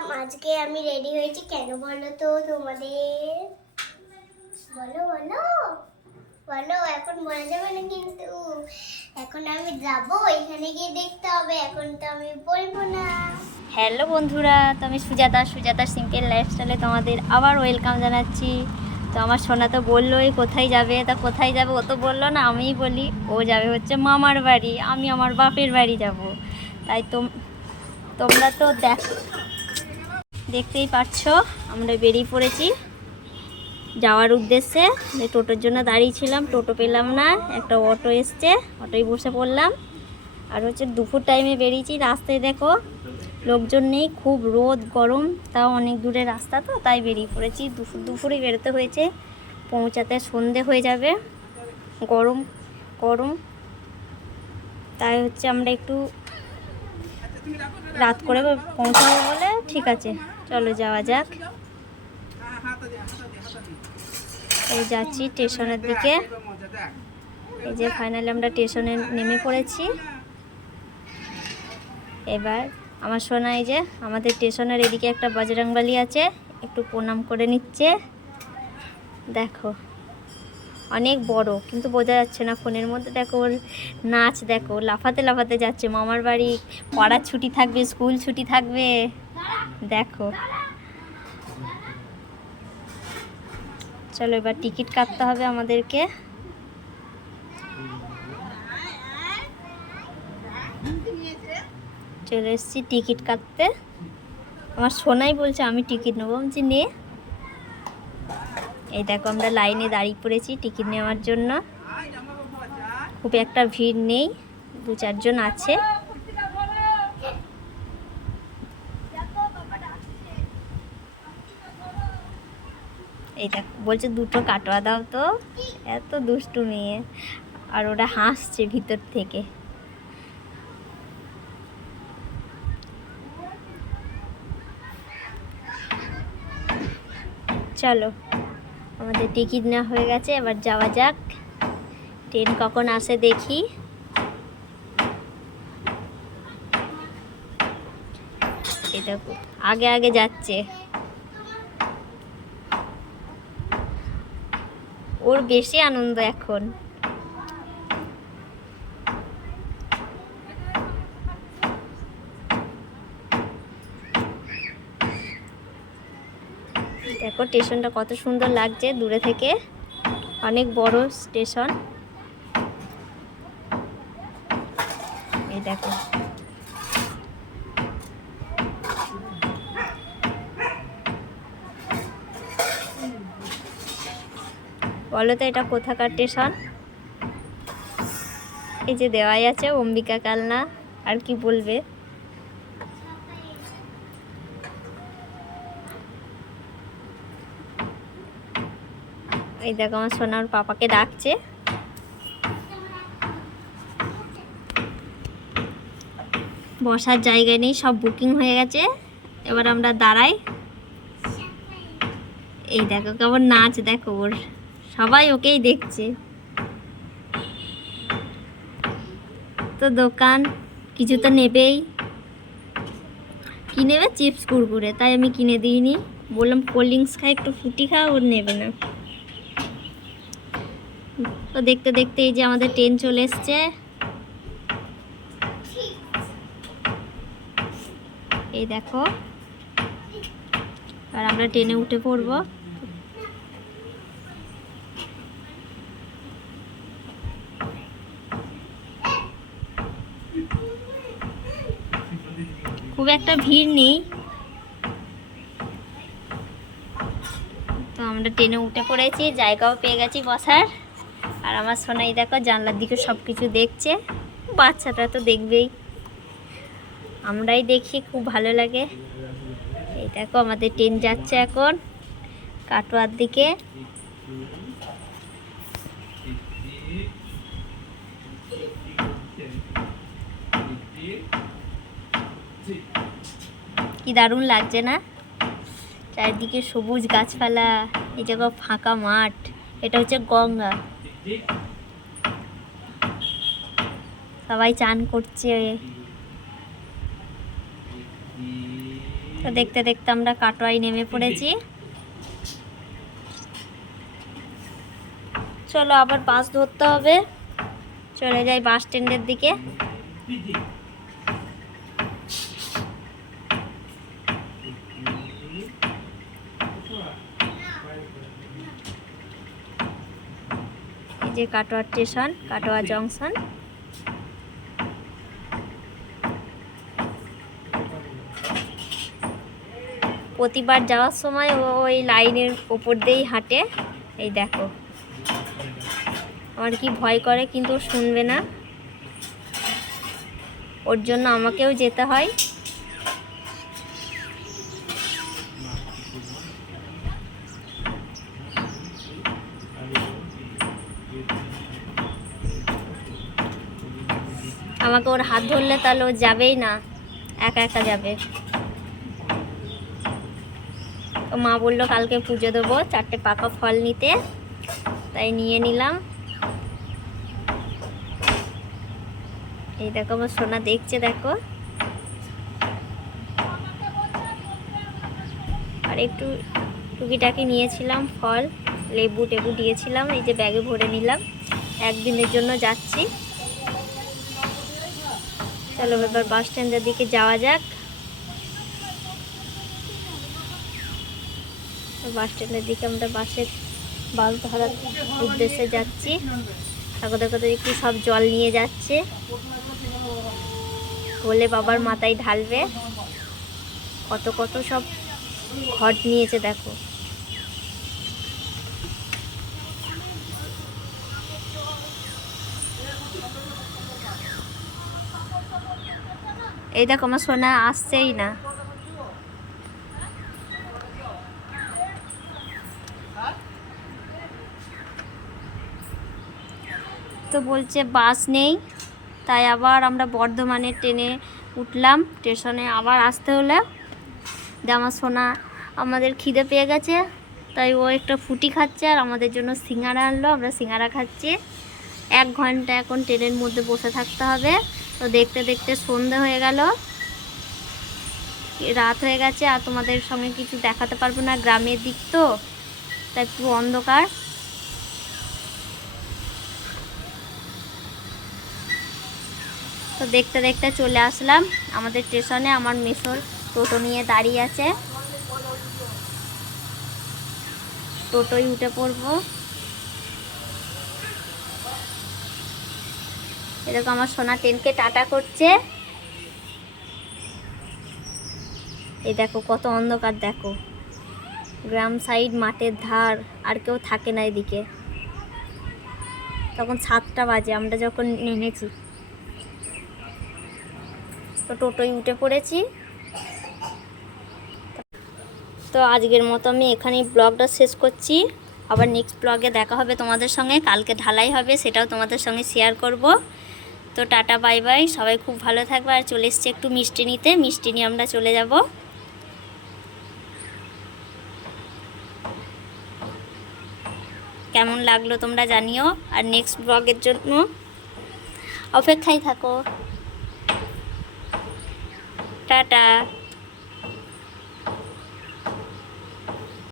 বললাম আজকে আমি রেডি হয়েছি। কেন বলো তো তোমাদের? বলো বলো। বলো, এখন বলা যাবে না কিন্তু। এখন আমি যাব, এখানে গিয়ে দেখতে হবে। এখন তো আমি বলব না। হ্যালো বন্ধুরা, তো আমি সুজাতা সুজাতা সিম্পল লাইফস্টাইলে তোমাদের আবার ওয়েলকাম জানাচ্ছি। তো আমার সোনা তো বললোই কোথায় যাবে? তা কোথায় যাবে? ও তো বলল না, আমিই বলি, ও যাবে হচ্ছে মামার বাড়ি। আমি আমার বাপের বাড়ি যাব। তাই তোম, তোমরা তো দেখ দেখতেই পাচ্ছ আমরা বেরিয়ে পড়েছি। যাওয়ার উদ্দেশ্যে টোটোর জন্য দাঁড়িয়েছিলাম টোটো পেলাম না, একটা অটো এসছে, অটোয় বসে পড়লাম। আর হচ্ছে দুপুর টাইমে বেরিয়েছি, রাস্তায় দেখো, লোকজন নেই, খুব রোদ, গরম, তাও অনেক দূরে রাস্তা তো, তাই বেরিয়ে পড়েছি। দুপুর, দুপুরে বেরোতে হয়েছে, পৌঁছাতে সন্ধে হয়ে যাবে, গরম গরম। তাই হচ্ছে আমরা একটু রাত করে পৌঁছাবো বলে, ঠিক আছে। চলো যাওয়া যাক। এই যাচ্ছি স্টেশনের দিকে। এই যে ফাইনালি আমরা স্টেশনে নেমে পড়েছি। এবার আমার সোনা এই যে আমাদের স্টেশনের এদিকে একটা বজরংবলী আছে, একটু প্রণাম করে নিচ্ছে। দেখো, অনেক বড়, কিন্তু বোঝা যাচ্ছে না ফোনের মধ্যে। দেখো ওর নাচ, দেখো, লাফাতে লাফাতে যাচ্ছে। মামার বাড়ি, পড়ার ছুটি থাকবে, স্কুল ছুটি থাকবে। দেখো। চলো এবার টিকিট কাটতে হবে আমাদেরকে। চলে এসেছি টিকিট কাটতে। আমার সোনাই বলছে, আমি টিকিট নেব। বলছি, নে। এই দেখো, আমরা লাইনে দাঁড়িয়ে পড়েছি টিকিট নেওয়ার জন্য। খুব একটা ভিড় নেই, দু চারজন আছে। দেখো, বলছে দুটো কাটোয়া দাও তো। এত দুষ্টু মেয়ে। আর ওরা হাসছে ভিতর থেকে। চলো, আমাদের টিকিট নেওয়া হয়ে গেছে, এবার যাওয়া যাক। ট্রেন কখন আসে দেখি। এটা আগে আগে যাচ্ছে। ওর বেশি আনন্দ এখন। দেখো স্টেশনটা কত সুন্দর লাগছে দূরে থেকে। অনেক বড় স্টেশন। এই দেখো। বলো তো এটা কোথাকার স্টেশন? এই যে দেওয়াই আছে, অম্বিকা কালনা, আর কি বলবে? এই দেখো, আমার সোনার পাপাকে ডাকছে। বসার জায়গা নেই, সব বুকিং হয়ে গেছে। এবার আমরা দাঁড়াই। এই দেখো, কেমন নাচ দেখো ওর। সবাই ওকেই দেখছে। তো দোকান কিছু তো নেবেই। কি নেবে? চিপস, কুরকুরে। তাই আমি কিনে দিইনি। বললাম কোল্ড ড্রিঙ্কস খাই, একটু ফুটি খা ওর নেবে না। তো দেখতে দেখতে এই যে আমাদের ট্রেন চলে এসছে। এই দেখো। আর আমরা ট্রেনে উঠে পড়ব। খুব একটা ভিড় নেই। তো আমরা ট্রেনে উঠে পড়েছি, জায়গাও পেয়ে গেছি বসার। আর আমার সোনাই দেখো জানলার দিকে সব কিছু দেখছে, বাচ্চাটা তো দেখবেই। আমরাই দেখি, খুব ভালো লাগে। এই দেখো আমাদের ট্রেন যাচ্ছে এখন কাটোয়ার দিকে। কি দারুণ লাগছে না? চারিদিকে সবুজ গাছপালা, এই জায়গা ফাঁকা মাঠ, এটা হচ্ছে গঙ্গা। সবাই চান করছে। তো দেখতে দেখতে আমরা কাটোয়ায় নেমে পড়েছি। চলো আবার বাস ধরতে হবে। চলে যাই বাস স্ট্যান্ডের দিকে এই যে কাটোয়া স্টেশন কাটোয়া জংশন। প্রতিবার যাওয়ার সময় ও ওই লাইনের ওপর দিয়েই হাঁটে। এই দেখো। আমার কি ভয় করে কিন্তু শুনবে না। ওর জন্য আমাকেও যেতে হয়। আমাকে ওর হাত ধরলে তাহলে ও যাবেই না। একা একা যাবে। তো মা বলল, কালকে পুজো দেবো, চারটে পাকা ফল নিতে। তাই নিয়ে নিলাম। এই দেখো আমার সোনা দেখছে, দেখো। আর একটু টুকিটাকি নিয়েছিলাম ফল, লেবু টেবু দিয়েছিলাম, এই যে ব্যাগে ভরে নিলাম। একদিনের জন্য যাচ্ছি। চলো এবার বাস স্ট্যান্ডের দিকে যাওয়া যাক। বাস স্ট্যান্ডের দিকে আমরা বাসের বাস ধরার উদ্দেশ্যে যাচ্ছি। দেখো দেখো একটু সব জল নিয়ে যাচ্ছে। হলে বাবার মাথায় ঢালবে। কত কত সব ঘট নিয়েছে দেখো। এই দেখো আমার সোনা আসছেই না। তো বলছে বাস নেই, তাই আবার আমরা বর্ধমানের ট্রেনে উঠলাম। স্টেশনে আবার আসতে হলে। আমার সোনা আমাদের খিদে পেয়ে গেছে, তাই ও একটা ফুটি খাচ্ছে আর আমাদের জন্য সিঙ্গারা আনলো। আমরা সিঙ্গারা খাচ্ছি। এক ঘণ্টা এখন ট্রেনের মধ্যে বসে থাকতে হবে। তো দেখতে দেখতে সন্ধে হয়ে গেল। রাত হয়ে গেছে আর তোমাদের সঙ্গে কিছু দেখাতে পারব না, গ্রামের দিক তো তাই একটু অন্ধকার। তো দেখতে দেখতে চলে আসলাম আমাদের স্টেশনে, আমার মেসোর টোটো নিয়ে দাঁড়িয়ে আছে। টোটোই উঠে পড়ব। এরকম আমার সোনা ট্রেনকে টাটা করছে। এই দেখো, কত অন্ধকার দেখো। গ্রাম সাইড, মাঠের ধার, আর কেউ থাকে না এদিকে। তখন সাতটা বাজে, আমরা যখন নেমেছি। তো টোটোয় উঠে পড়েছি। তো আজকের মতো আমি এখানেই ব্লগটা শেষ করছি। আবার নেক্সট ব্লগে দেখা হবে তোমাদের সঙ্গে। কালকে ঢালাই হবে, সেটাও তোমাদের সঙ্গে শেয়ার করব। তো টাটা, বাই বাই। সবাই খুব ভালো থাকবে আর চলে এসছে একটু মিষ্টি নিতে। মিষ্টি নিয়ে আমরা চলে যাব। কেমন লাগল তোমরা জানিও। আর নেক্সট ব্লগের জন্য অপেক্ষায় থাকো। টাটা।